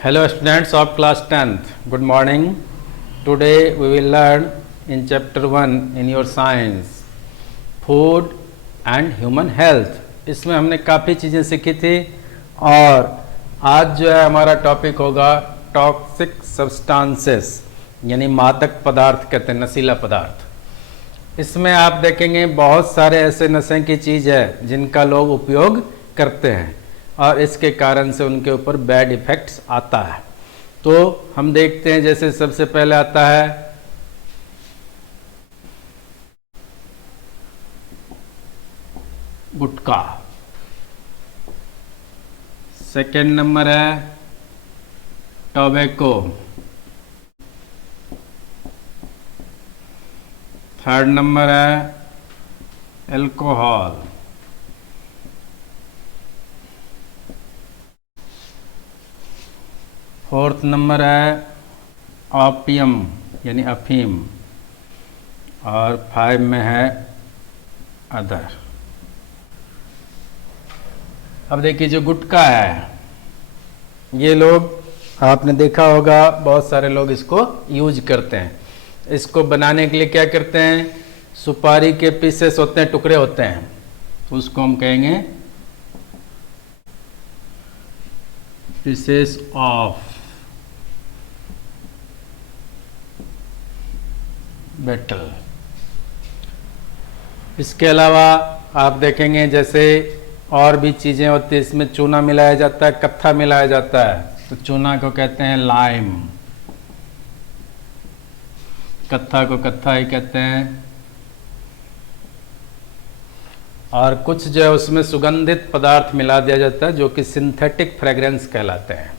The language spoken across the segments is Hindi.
Hello students of class 10th. Good morning. Today we will learn in chapter 1 in your science food and human health. इसमें हमने काफ़ी चीज़ें सीखी थी और आज जो है हमारा टॉपिक होगा टॉक्सिक सब्सटेंसेस यानी मादक पदार्थ कहते हैं, नशीला पदार्थ। इसमें आप देखेंगे बहुत सारे ऐसे नशे की चीज़ है जिनका लोग उपयोग करते हैं और इसके कारण से उनके ऊपर बैड इफेक्ट्स आता है। तो हम देखते हैं, जैसे सबसे पहले आता है गुटखा, सेकेंड नंबर है टोबैको, थर्ड नंबर है अल्कोहल, फोर्थ नंबर है ओपियम यानी अफीम और 5 में है अदर। अब देखिए जो गुटखा है, ये लोग आपने देखा होगा बहुत सारे लोग इसको यूज करते हैं। इसको बनाने के लिए क्या करते हैं, सुपारी के पीसेस होते हैं, टुकड़े होते हैं, तो उसको हम कहेंगे पीसेस ऑफ मेटल। इसके अलावा आप देखेंगे जैसे और भी चीज़ें होती है, इसमें चूना मिलाया जाता है, कत्था मिलाया जाता है, तो चूना को कहते हैं लाइम, कत्था को कत्था ही कहते हैं। और कुछ जो है उसमें सुगंधित पदार्थ मिला दिया जाता है जो कि सिंथेटिक फ्रेग्रेंस कहलाते हैं।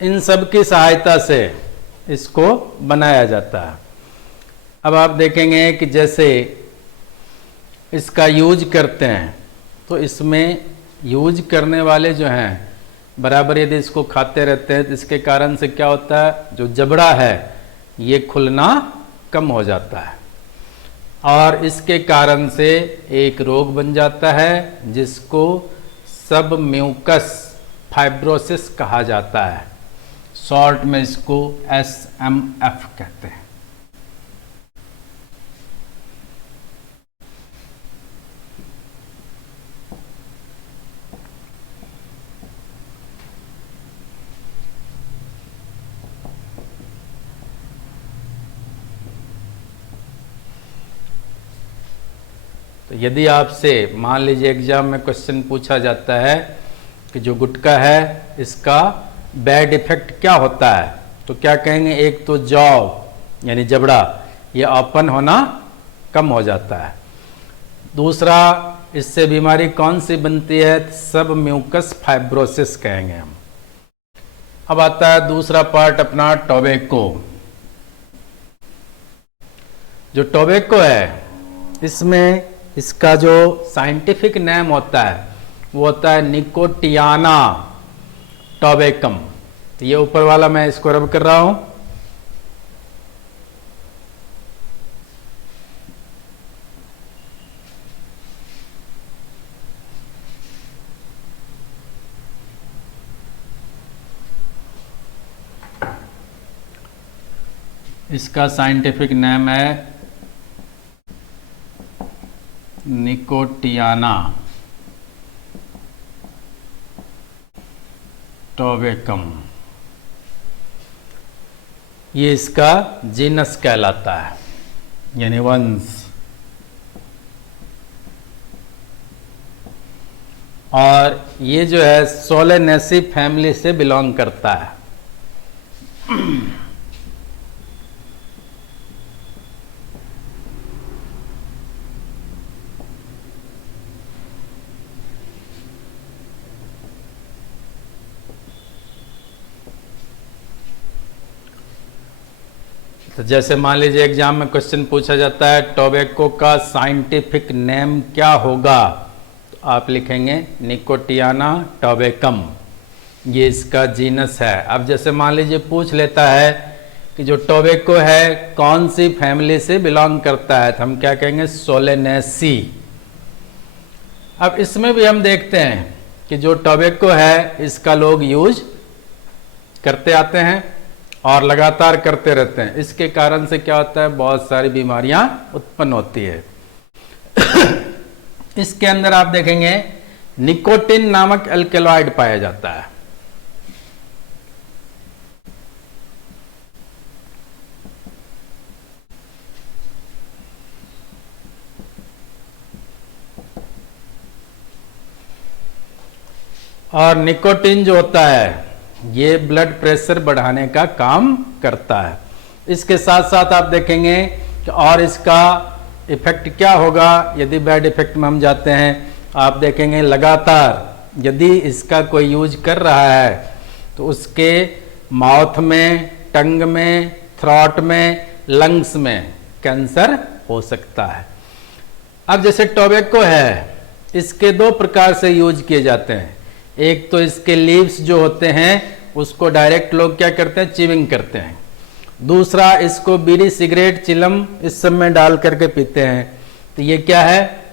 इन सब की सहायता से इसको बनाया जाता है। अब आप देखेंगे कि जैसे इसका यूज करते हैं तो इसमें यूज करने वाले जो हैं बराबर यदि इसको खाते रहते हैं तो इसके कारण से क्या होता है, जो जबड़ा है ये खुलना कम हो जाता है और इसके कारण से एक रोग बन जाता है जिसको सब म्यूकस फाइब्रोसिस कहा जाता है। शॉर्ट में इसको SMF कहते हैं। तो यदि आपसे मान लीजिए एग्जाम में क्वेश्चन पूछा जाता है कि जो गुटखा है इसका बैड इफेक्ट क्या होता है, तो क्या कहेंगे, एक तो जॉ यानी जबड़ा ये ओपन होना कम हो जाता है, दूसरा इससे बीमारी कौन सी बनती है, सब म्यूकस फाइब्रोसिस कहेंगे हम। अब आता है दूसरा पार्ट अपना टोबैको। जो टोबैको है इसमें इसका जो साइंटिफिक नेम होता है वो होता है निकोटियाना टोबैकम। ये ऊपर वाला मैं इसको रब कर रहा हूं। इसका साइंटिफिक नेम है निकोटियाना टोबैकम। ये इसका जीनस कहलाता है यानी वंश। और ये जो है सोलेनेसी फैमिली से बिलोंग करता है। तो जैसे मान लीजिए एग्जाम में क्वेश्चन पूछा जाता है टोबैको का साइंटिफिक नेम क्या होगा, तो आप लिखेंगे निकोटियाना टोबैकम। ये इसका जीनस है। अब जैसे मान लीजिए पूछ लेता है कि जो टोबैको है कौन सी फैमिली से बिलोंग करता है, तो हम क्या कहेंगे, सोलेनेसी। अब इसमें भी हम देखते हैं कि जो टोबैको है इसका लोग यूज करते आते हैं और लगातार करते रहते हैं। इसके कारण से क्या होता है, बहुत सारी बीमारियां उत्पन्न होती है। इसके अंदर आप देखेंगे निकोटिन नामक एल्केलॉइड पाया जाता है। और निकोटिन जो होता है ये ब्लड प्रेशर बढ़ाने का काम करता है। इसके साथ साथ आप देखेंगे कि और इसका इफेक्ट क्या होगा यदि बैड इफेक्ट में हम जाते हैं। आप देखेंगे लगातार यदि इसका कोई यूज कर रहा है तो उसके माउथ में, टंग में, थ्रॉट में, लंग्स में कैंसर हो सकता है। अब जैसे टोबैको है इसके दो प्रकार से यूज किए जाते हैं। एक तो इसके लीव्स जो होते हैं उसको डायरेक्ट लोग क्या करते हैं, चिविंग करते हैं। दूसरा इसको बीड़ी, सिगरेट, चिलम इस सब में डाल करके पीते हैं। तो ये क्या है,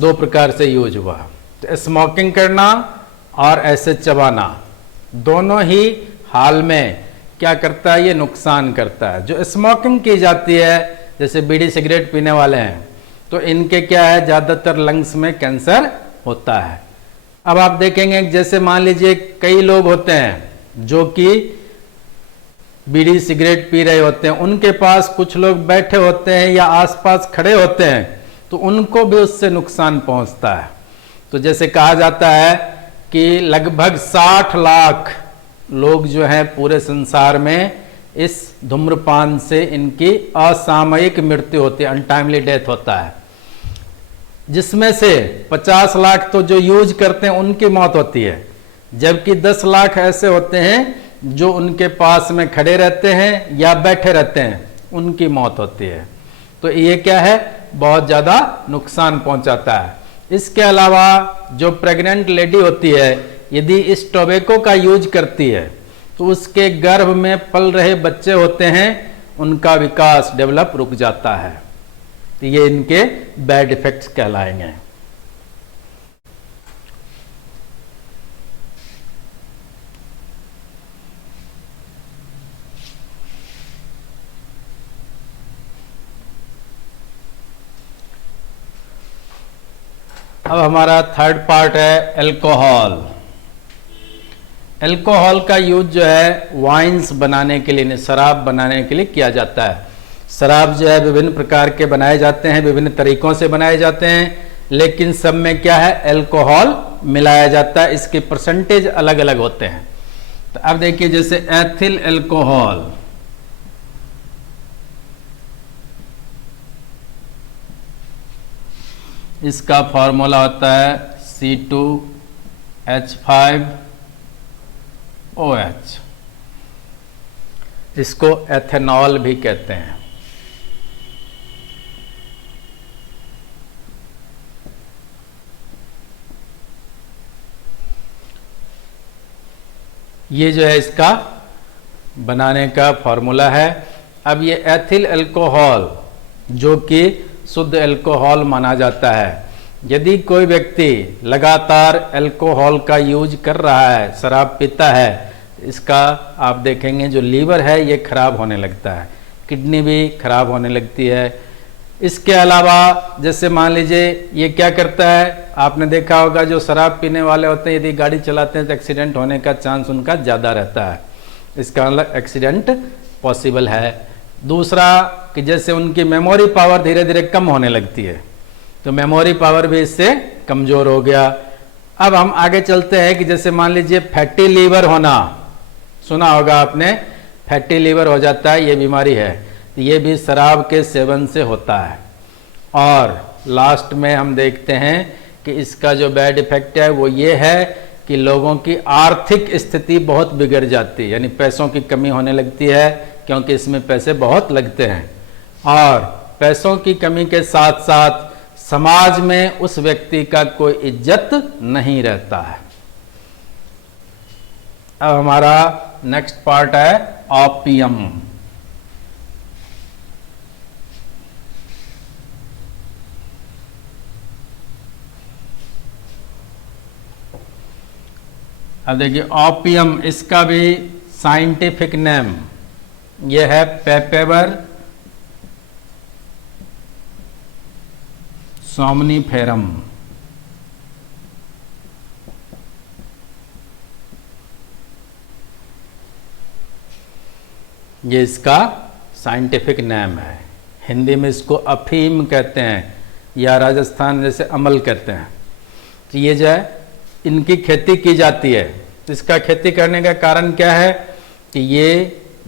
दो प्रकार से यूज हुआ। तो स्मोकिंग करना और ऐसे चबाना दोनों ही हाल में क्या करता है, ये नुकसान करता है। जो स्मोकिंग की जाती है जैसे बीड़ी सिगरेट पीने वाले हैं तो इनके क्या है, ज़्यादातर लंग्स में कैंसर होता है। अब आप देखेंगे जैसे मान लीजिए कई लोग होते हैं जो कि बीड़ी सिगरेट पी रहे होते हैं, उनके पास कुछ लोग बैठे होते हैं या आसपास खड़े होते हैं तो उनको भी उससे नुकसान पहुंचता है। तो जैसे कहा जाता है कि लगभग 60 लाख लोग जो हैं पूरे संसार में इस धूम्रपान से इनकी असामयिक मृत्यु होती है, अनटाइमली डेथ होता है। जिसमें से 50 लाख तो जो यूज करते हैं उनकी मौत होती है, जबकि 10 लाख ऐसे होते हैं जो उनके पास में खड़े रहते हैं या बैठे रहते हैं, उनकी मौत होती है। तो ये क्या है, बहुत ज़्यादा नुकसान पहुंचाता है। इसके अलावा जो प्रेग्नेंट लेडी होती है यदि इस टोबैको का यूज करती है तो उसके गर्भ में पल रहे बच्चे होते हैं उनका विकास डेवलप रुक जाता है। तो ये इनके बैड इफेक्ट्स कहलाएंगे। अब हमारा थर्ड पार्ट है अल्कोहल। अल्कोहल का यूज जो है वाइन्स बनाने के लिए, शराब बनाने के लिए किया जाता है। शराब जो है विभिन्न प्रकार के बनाए जाते हैं, विभिन्न तरीकों से बनाए जाते हैं, लेकिन सब में क्या है, अल्कोहल मिलाया जाता है। इसके परसेंटेज अलग अलग होते हैं। तो अब देखिए जैसे एथिल अल्कोहल, इसका फॉर्मूला होता है C2H5OH। इसको एथेनॉल भी कहते हैं। ये जो है इसका बनाने का फॉर्मूला है। अब ये एथिल अल्कोहल जो कि शुद्ध अल्कोहल माना जाता है, यदि कोई व्यक्ति लगातार अल्कोहल का यूज कर रहा है, शराब पीता है, इसका आप देखेंगे जो लीवर है ये खराब होने लगता है, किडनी भी खराब होने लगती है। इसके अलावा जैसे मान लीजिए ये क्या करता है, आपने देखा होगा जो शराब पीने वाले होते हैं यदि गाड़ी चलाते हैं तो एक्सीडेंट होने का चांस उनका ज़्यादा रहता है। इसका मतलब एक्सीडेंट पॉसिबल है। दूसरा कि जैसे उनकी मेमोरी पावर धीरे धीरे कम होने लगती है, तो मेमोरी पावर भी इससे कमज़ोर हो गया। अब हम आगे चलते हैं कि जैसे मान लीजिए फैटी लीवर होना, सुना होगा आपने, फैटी लीवर हो जाता है, ये बीमारी है, तो ये भी शराब के सेवन से होता है। और लास्ट में हम देखते हैं कि इसका जो बैड इफेक्ट है वो ये है कि लोगों की आर्थिक स्थिति बहुत बिगड़ जाती है, यानी पैसों की कमी होने लगती है क्योंकि इसमें पैसे बहुत लगते हैं। और पैसों की कमी के साथ साथ समाज में उस व्यक्ति का कोई इज्जत नहीं रहता है। अब हमारा नेक्स्ट पार्ट है ऑपियम। अब देखिए ऑपियम, इसका भी साइंटिफिक नेम यह है पेपेवर सोमनीफेरम। ये इसका साइंटिफिक नेम है। हिंदी में इसको अफीम कहते हैं या राजस्थान जैसे अमल कहते हैं। तो ये जो है इनकी खेती की जाती है। तो इसका खेती करने का कारण क्या है कि ये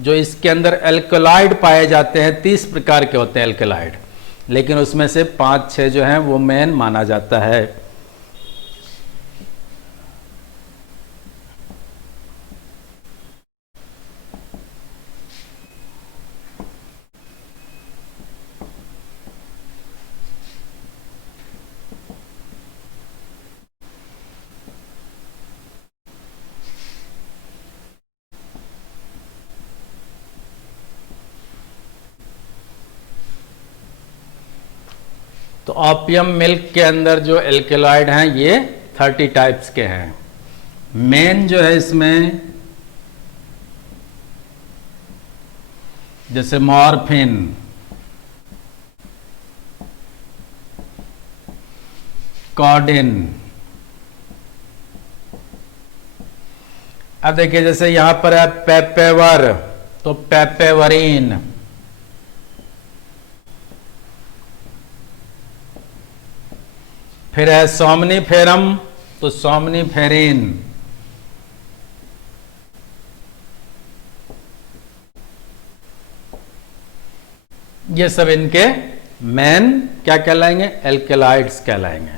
जो इसके अंदर एल्कलॉइड पाए जाते हैं 30 प्रकार के होते हैं एल्कलॉइड, लेकिन उसमें से 5-6 जो हैं वो मेन माना जाता है। तो ऑपियम मिल्क के अंदर जो एल्कलॉइड हैं ये 30 टाइप्स के हैं। मेन जो है इसमें जैसे मॉर्फिन, कॉडिन। अब देखिए जैसे यहां पर है पेपेवर, तो पेपेवरीन। फिर है सोमनीफेरम, तो सोमनीफेरिन। ये सब इनके मेन क्या कहलाएंगे, एल्केलाइड्स कहलाएंगे।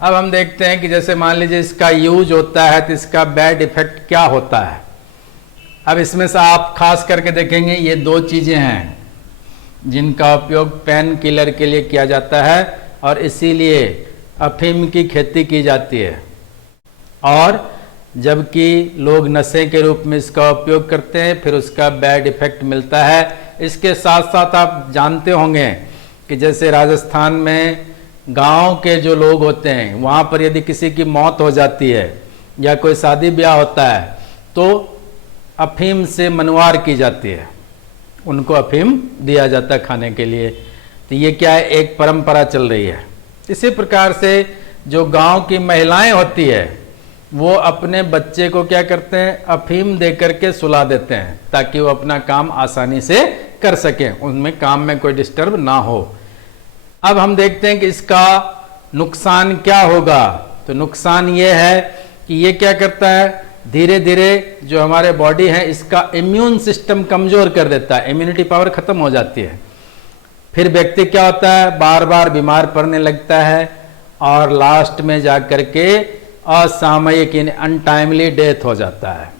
अब हम देखते हैं कि जैसे मान लीजिए इसका यूज होता है तो इसका बैड इफेक्ट क्या होता है। अब इसमें से आप खास करके देखेंगे ये 2 चीजें हैं जिनका उपयोग पेन किलर के लिए किया जाता है और इसीलिए अफीम की खेती की जाती है। और जबकि लोग नशे के रूप में इसका उपयोग करते हैं फिर उसका बैड इफेक्ट मिलता है। इसके साथ साथ आप जानते होंगे कि जैसे राजस्थान में गांव के जो लोग होते हैं वहाँ पर यदि किसी की मौत हो जाती है या कोई शादी ब्याह होता है तो अफीम से मनवार की जाती है, उनको अफीम दिया जाता है खाने के लिए। तो ये क्या है, एक परंपरा चल रही है। इसी प्रकार से जो गांव की महिलाएं होती है वो अपने बच्चे को क्या करते हैं, अफीम दे करके सुला देते हैं ताकि वो अपना काम आसानी से कर सकें, उनमें काम में कोई डिस्टर्ब ना हो। अब हम देखते हैं कि इसका नुकसान क्या होगा। तो नुकसान ये है कि ये क्या करता है, धीरे धीरे जो हमारे बॉडी है इसका इम्यून सिस्टम कमजोर कर देता है, इम्यूनिटी पावर खत्म हो जाती है। फिर व्यक्ति क्या होता है, बार बार बीमार पड़ने लगता है और लास्ट में जाकर के असामयिक यानी अनटाइमली डेथ हो जाता है।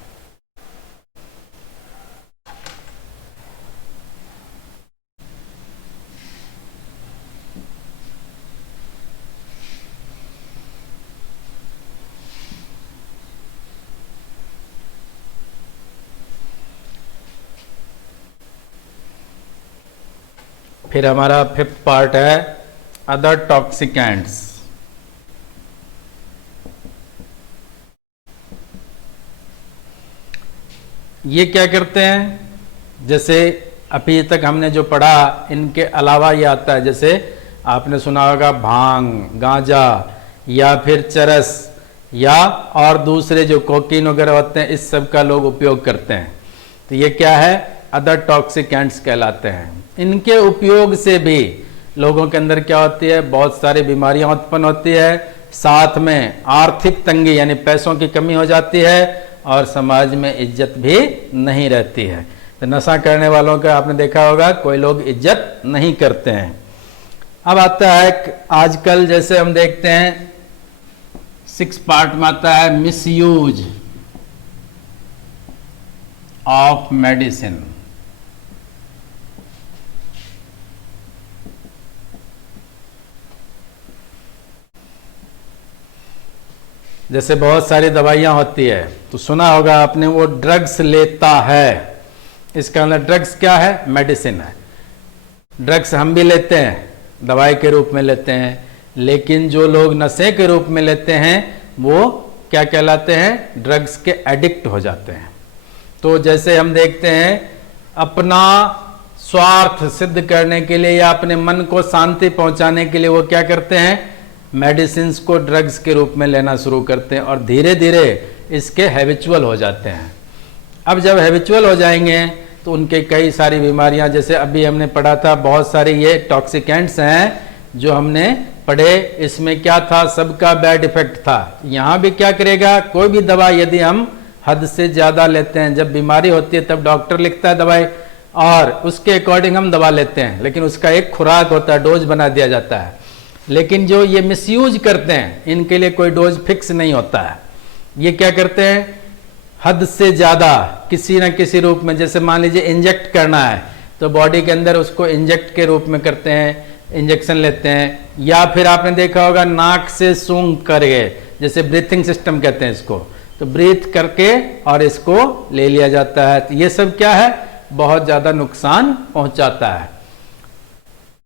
फिर हमारा 5th पार्ट है अदर टॉक्सिकेंट्स। ये क्या करते हैं, जैसे अभी तक हमने जो पढ़ा इनके अलावा ये आता है, जैसे आपने सुना होगा भांग, गांजा या फिर चरस या और दूसरे जो कोकीन वगैरह होते हैं, इस सब का लोग उपयोग करते हैं। तो ये क्या है, अदर टॉक्सिकेंट्स कहलाते हैं। इनके उपयोग से भी लोगों के अंदर क्या होती है, बहुत सारी बीमारियां उत्पन्न होती है, साथ में आर्थिक तंगी यानी पैसों की कमी हो जाती है और समाज में इज्जत भी नहीं रहती है। तो नशा करने वालों का आपने देखा होगा कोई लोग इज्जत नहीं करते हैं। अब आता है आजकल जैसे हम देखते हैं 6 पार्ट में आता है मिसयूज ऑफ मेडिसिन। जैसे बहुत सारी दवाइयाँ होती है, तो सुना होगा आपने, वो ड्रग्स लेता है। इसका मतलब ड्रग्स क्या है? मेडिसिन है। ड्रग्स हम भी लेते हैं, दवाई के रूप में लेते हैं, लेकिन जो लोग नशे के रूप में लेते हैं वो क्या कहलाते हैं? ड्रग्स के एडिक्ट हो जाते हैं। तो जैसे हम देखते हैं, अपना स्वार्थ सिद्ध करने के लिए या अपने मन को शांति पहुंचाने के लिए वो क्या करते हैं? मेडिसिन को ड्रग्स के रूप में लेना शुरू करते हैं और धीरे धीरे इसके हैबिचुअल हो जाते हैं। अब जब हैबिचुअल हो जाएंगे तो उनके कई सारी बीमारियां, जैसे अभी हमने पढ़ा था, बहुत सारे ये टॉक्सिकेंट्स हैं जो हमने पढ़े। इसमें क्या था? सबका बैड इफेक्ट था। यहां भी क्या करेगा? कोई भी दवा यदि हम हद से ज्यादा लेते हैं, जब बीमारी होती है तब डॉक्टर लिखता है दवाई और उसके अकॉर्डिंग हम दवा लेते हैं, लेकिन उसका एक खुराक होता है, डोज बना दिया जाता है। लेकिन जो ये मिसयूज करते हैं, इनके लिए कोई डोज फिक्स नहीं होता है। ये क्या करते हैं? हद से ज्यादा किसी न किसी रूप में, जैसे मान लीजिए इंजेक्ट करना है तो बॉडी के अंदर उसको इंजेक्ट के रूप में करते हैं, इंजेक्शन लेते हैं। या फिर आपने देखा होगा नाक से सूंघ करके, जैसे ब्रीथिंग सिस्टम कहते हैं इसको, तो ब्रीथ करके और इसको ले लिया जाता है। तो ये सब क्या है? बहुत ज्यादा नुकसान पहुंचाता है।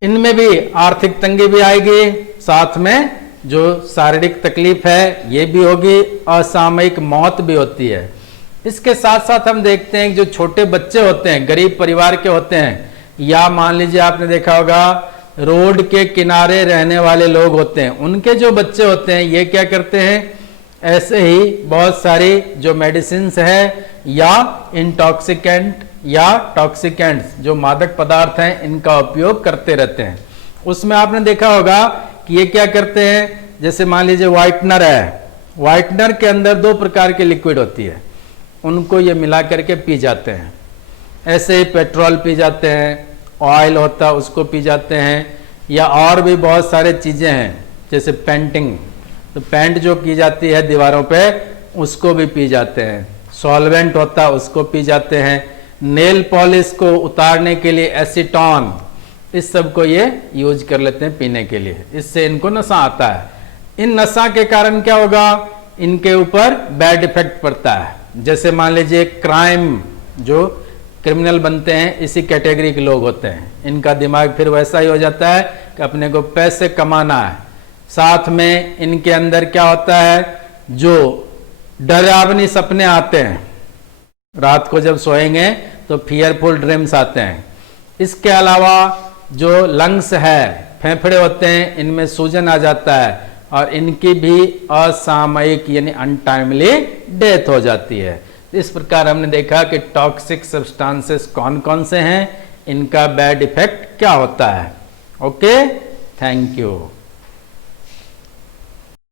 इनमें भी आर्थिक तंगी भी आएगी, साथ में जो शारीरिक तकलीफ है ये भी होगी, असामयिक मौत भी होती है। इसके साथ साथ हम देखते हैं जो छोटे बच्चे होते हैं, गरीब परिवार के होते हैं, या मान लीजिए आपने देखा होगा रोड के किनारे रहने वाले लोग होते हैं, उनके जो बच्चे होते हैं ये क्या करते हैं? ऐसे ही बहुत सारी जो मेडिसिन्स है या इंटॉक्सिकेंट या टॉक्सिकेंट्स जो मादक पदार्थ हैं, इनका उपयोग करते रहते हैं। उसमें आपने देखा होगा कि ये क्या करते हैं? जैसे मान लीजिए व्हाइटनर है, व्हाइटनर के अंदर 2 प्रकार की लिक्विड होती है, उनको ये मिला करके पी जाते हैं। ऐसे ही पेट्रोल पी जाते हैं, ऑयल होता है उसको पी जाते हैं, या और भी बहुत सारे चीजें हैं, जैसे पेंटिंग, तो पेंट जो की जाती है दीवारों पे उसको भी पी जाते हैं। सॉल्वेंट होता है उसको पी जाते हैं। नेल पॉलिश को उतारने के लिए एसीटोन, इस सब को ये यूज कर लेते हैं पीने के लिए, इससे इनको नशा आता है। इन नशा के कारण क्या होगा? इनके ऊपर बैड इफेक्ट पड़ता है। जैसे मान लीजिए क्राइम, जो क्रिमिनल बनते हैं इसी कैटेगरी के लोग होते हैं, इनका दिमाग फिर वैसा ही हो जाता है कि अपने को पैसे कमाना है। साथ में इनके अंदर क्या होता है? जो डरावनी सपने आते हैं, रात को जब सोएंगे तो फियरफुल ड्रीम्स आते हैं। इसके अलावा जो लंग्स है, फेफड़े होते हैं, इनमें सूजन आ जाता है और इनकी भी असामयिक यानी अनटाइमली डेथ हो जाती है। इस प्रकार हमने देखा कि टॉक्सिक सब्सटेंसेस कौन कौन से हैं, इनका बैड इफेक्ट क्या होता है। Okay, thank you.